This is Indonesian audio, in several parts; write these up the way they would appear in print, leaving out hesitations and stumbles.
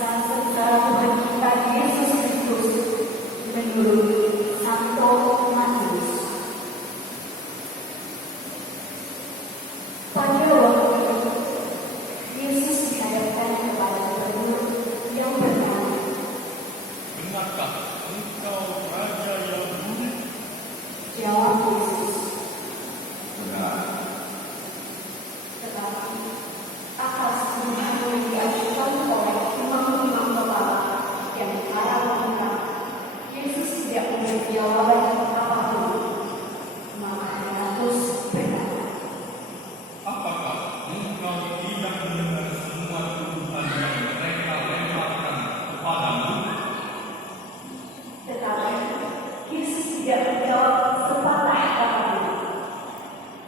kisah sejarah Tuhan kita Yesus Kristus menurut Santo Matius. Pada waktu itu, Yesus dihadapkan kepada gubernur yang bertanya, "Benarkah engkau Raja Yahudi?" Jawab Yesus, "Benar." tetapi atas tuduhan yang diajukan oleh imam-imam kepala yang para wanita, Yesus tidak memberi jawaban apapun. Maka Pilatus berkata, "Apakah engkau tidak mendengar semua tuduhan yang mereka lemparkan kepadamu?" tetapi Yesus tidak menjawab sepatah kata pun,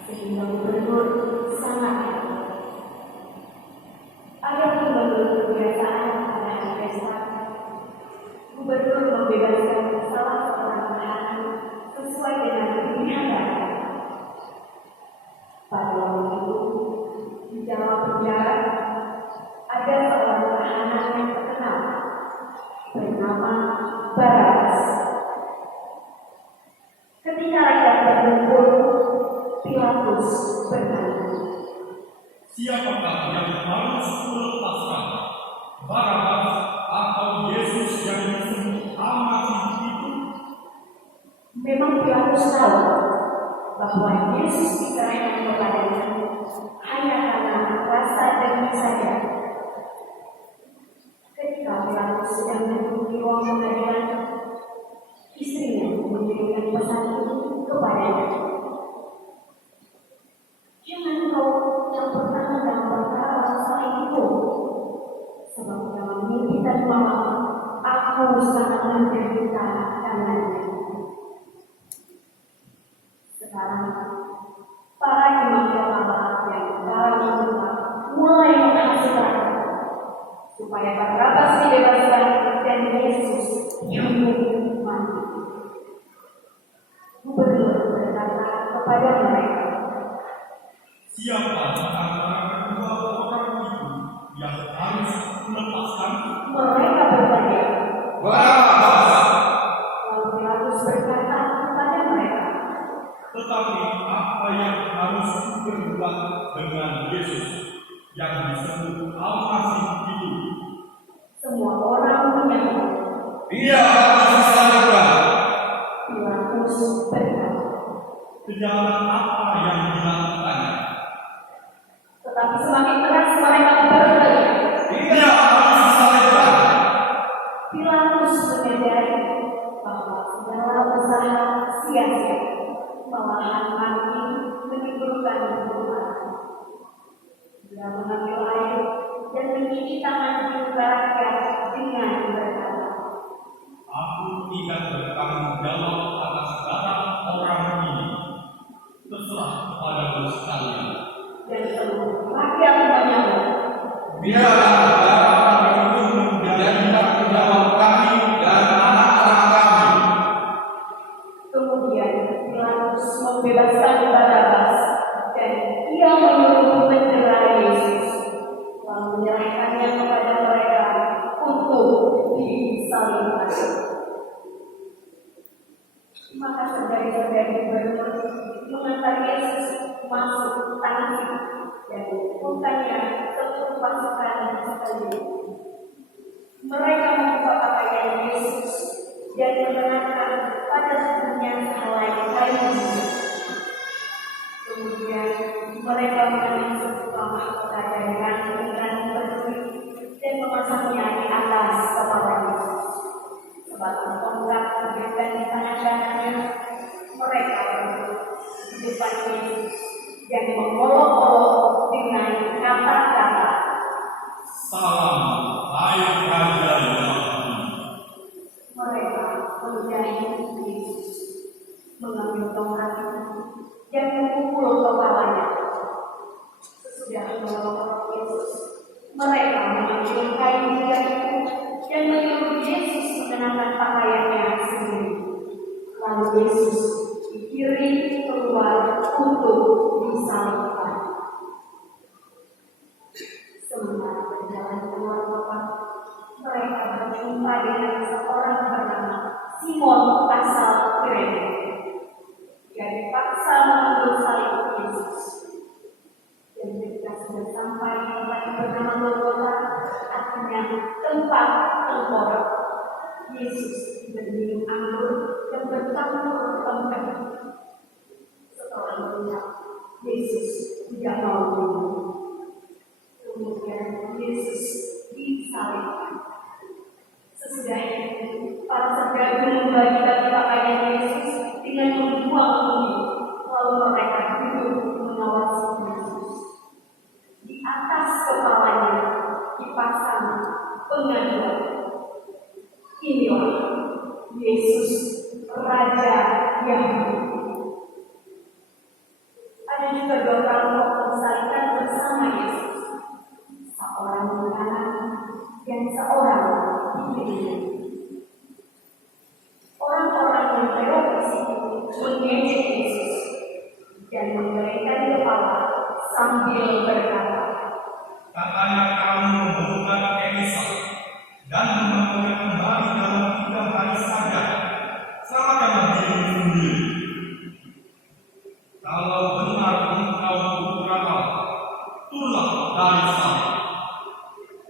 sehingga gubernur sangat heran. Ada gubernur kebiasaan pada hari pesta, gubernur membebaskan salah seorang tahanan sesuai dengan pilihan rakyat. Pada waktu itu, di dalam penjara ada seorang tahanan yang terkenal bernama Barabas. Ketika rakyat berkumpul, Pilatus bertanya, "Siapakah yang harus kulepaskan, Barabas atau Yesus yang disebut Al-Masih itu?" memang Pilatus tahu bahwa Yesus diserahkan kepadanya hanya karena rasa dengki saja. Ketika Pilatus sedang duduk di ruang pengadilan, istrinya mengirimkan pesan itu kepadanya. "Jangan kau campur tangan dalam perkara masalah itu, sebab dalam mimpi tadi malam aku sangat menderita karenanya." Sekarang para imam kepala yang para wanita mulai menghasrat supaya Barabas dibebaskan dan Yesus dihukum mati. Gubernur berkata kepada mereka, "Siapa di antara kedua orang itu yang harus kulepaskan?" mereka bertanya. "Barabas." Lalu Pilatus berkata kepada mereka, "Tetapi apa yang harus kuperbuat dengan Yesus yang disebut Al-Masih itu?" semua orang menyahut. "Dia harus disalibkan." Pilatus berkata, "Kejahatan apa yang dilakukannya?" tetapi semakin keras mereka berteriak. "Dia harus disalibkan." Pilatus menyadari bahwa segala usaha sia-sia, malahan makin menimbulkan kerugian. Dia mengambil air dan mencuci tangan di muka rakyat dengan berkata, "Aku tidak bertanggung jawab atas darah orang ini. Terserah kepadamu sekalian." dan seluruh rakyat menyahut. "Biarlah darah orang itu menjadi tanggung jawab kami dan anak-anak kami." Kemudian Pilatus membebaskan Barabas dan ia menyuruh mendera Yesus, lalu menyerahkannya kepada mereka untuk disalibkan. Maka saudara-saudari gubernur mengantar Yesus masuk tangki dan bukannya seluruh pasukan sekali. Mereka membuka pakaian Yesus dan mengenakan pada tubuhnya sehelai kain. Kemudian mereka mengambil sebuah mahkota dari ranting berduri dan memasangnya di atas kepala Yesus. Sebatang tongkat diberikan di tangan kanannya. Mereka berduduk di depan Yesus dan mengolok-olok dengan kata-kata, "Salam, hai Raja Yahudi." mereka menjadi Yesus, mengambil tongkat dan memukul kepalanya. Sesudah mengolok Yesus, mereka mengambil kain itu dan menyuruh Yesus mengenakan pakaiannya sendiri. Lalu Yesus dikirim keluar untuk disalibkan. Sementara berjalan keluar kota, Simon asal Kirene. Dia dipaksa mengambil salib Yesus. Dan ketika sudah sampai di tempat yang bernama Golgota, artinya tempat tengkorak, Yesus berminum anggur dan bercampur tempat. Setelah mengucap, Yesus tidak mau minum. Kemudian Yesus disalibkan. Sesudah itu, para sergap membagi-bagi pakaian Yesus dengan membuang bumi, lalu mereka duduk mengawasi Yesus. Di atas kepalanya dipasang pengaduan. Inilah Yesus, Raja Yahudi. Ada juga dua kelompok disalibkan bersama Yesus, seorang di kanan dan seorang di kiri. Orang-orang yang lewat di situ mengejek Yesus dan menggelengkan kepala sambil berkata, Katanya kamu membuka Elisa dan membangunnya kembali dalam 3 hari saja. Selamatkanlah dirimu sendiri. Kalau benar engkau putra Allah, turunlah dari salib.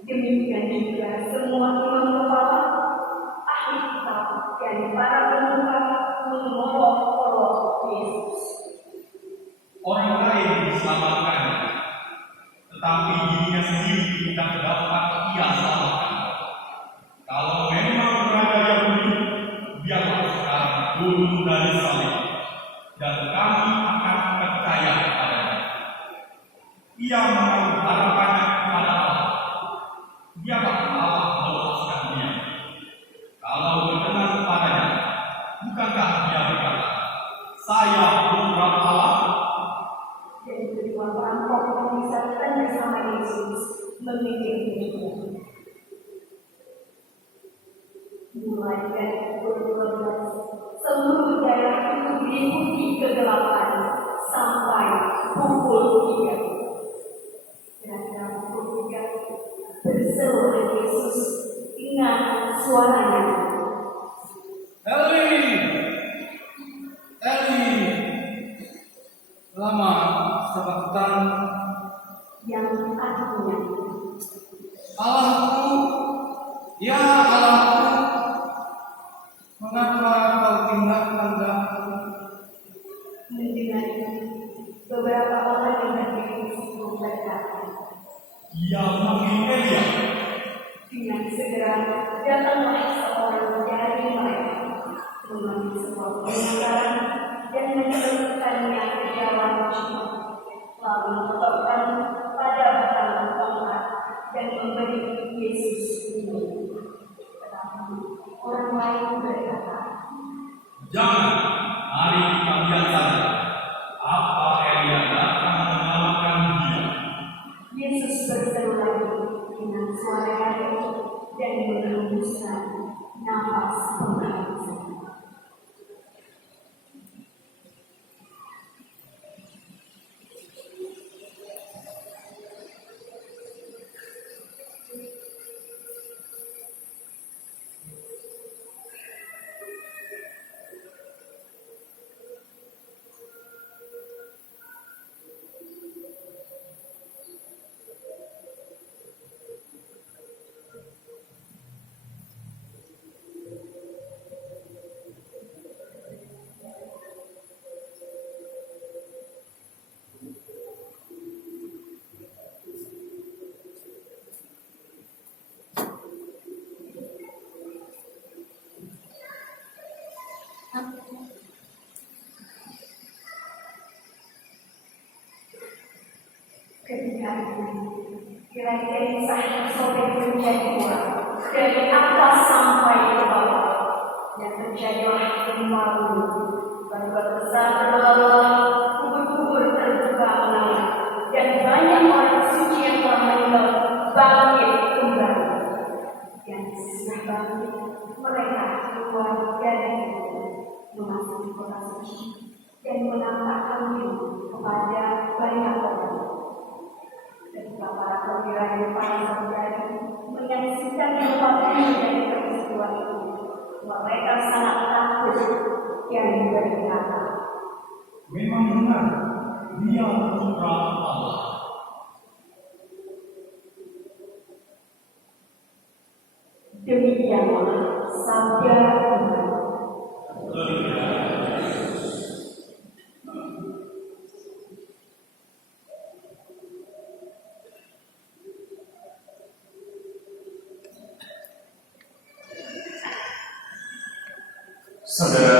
demikian juga semua imam kepala, ahli kitab dan para pemuka mengolok-olok Yesus. Orang lain diselamatkan, tetapi dirinya sendiri tidak dapat ia selamatkan. Kalau memang Raja Yahudi, biarlah sekarang turun dari salib, dan kami akan percaya kepadanya. Ia menaruh harapannya kepada Allah. Biarlah Allah melepaskan dia. Kalau berkenan kepadanya, bukankah dia berkata, saya putra Allah? Dan kedua perampok yang disalibkan bersama Yesus memikirkan juga. Mulai dari pukul 12, seluruh daerah itu diliputi kegelapan sampai pukul 3. Kira-kira pukul 3, berseru Yesus dengan suaranya, Eli, Eli, lama sabaktan, yang artinya, Allahku, ya Allahku, mengapa kau tinggalkan aku? mendengar beberapa orang yang berdiri di situ berkata, Dia memanggil Elia. dengan segera datanglah seorang dari mereka, mengambil sebuah penangkaran dan mencelupkannya ke dalam jubah, lalu meletakkan pada batang tongkat dan memberi Yesus minum. Tetapi orang lain berkata, Jangan, mari kita lihat saja apa Elia datang menyelamatkan dia. Yesus berseru lagi dengan suara yang dan menghembuskan nafas penghabisan. Ketika itu, kira-kira kisah sobek menjadi dua, dari atas sampai ke bawah, dan terjadilah gempa bumi. Batu besar terbelah, kubur-kubur terbuka mengalir, dan banyak orang suci yang telah meninggal bangkit kembali. Dan sesudah bangkit, mereka keluar dari kubur, memasuki kota suci, dan menampakkan diri kepada banyak orang. Ketika para perwira yang paling terjadi menyaksikan gempa bumi dari peristiwa itu, Mereka sangat takut yang berkata, Memang benar, dia putra Allah. demikianlah sabda Tuhan. Saudara